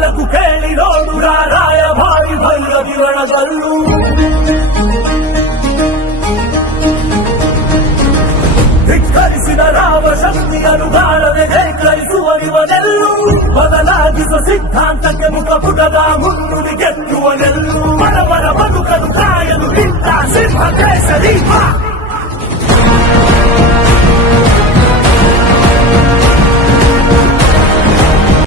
ಬೆಳಕು ಕೇಳಿ ನೋಡು ರಾಯ ಭಾರಿ ಭೈರವಿರಣದಲ್ಲೂ ಧಿಕ್ಕರಿಸಿದ ರಾಮ ಶಕ್ತಿಯನ್ನು ಗಾಳದೆ ಜೈಕರಿಸುವರಿವನೆಲ್ಲೂ ಬದಲಾಗಿಸುವ ಸಿದ್ಧಾಂತಕ್ಕೆ ಮುಖಪುಟದ ಮುನ್ನುಡಿ ಗೆಲ್ಲುವನೆಲ್ಲೂ ಬಡವರ ಬದುಕಲು ಕಾಯಲು ನಿಂತ ಸಿಂಹ ಕೇಸರಿ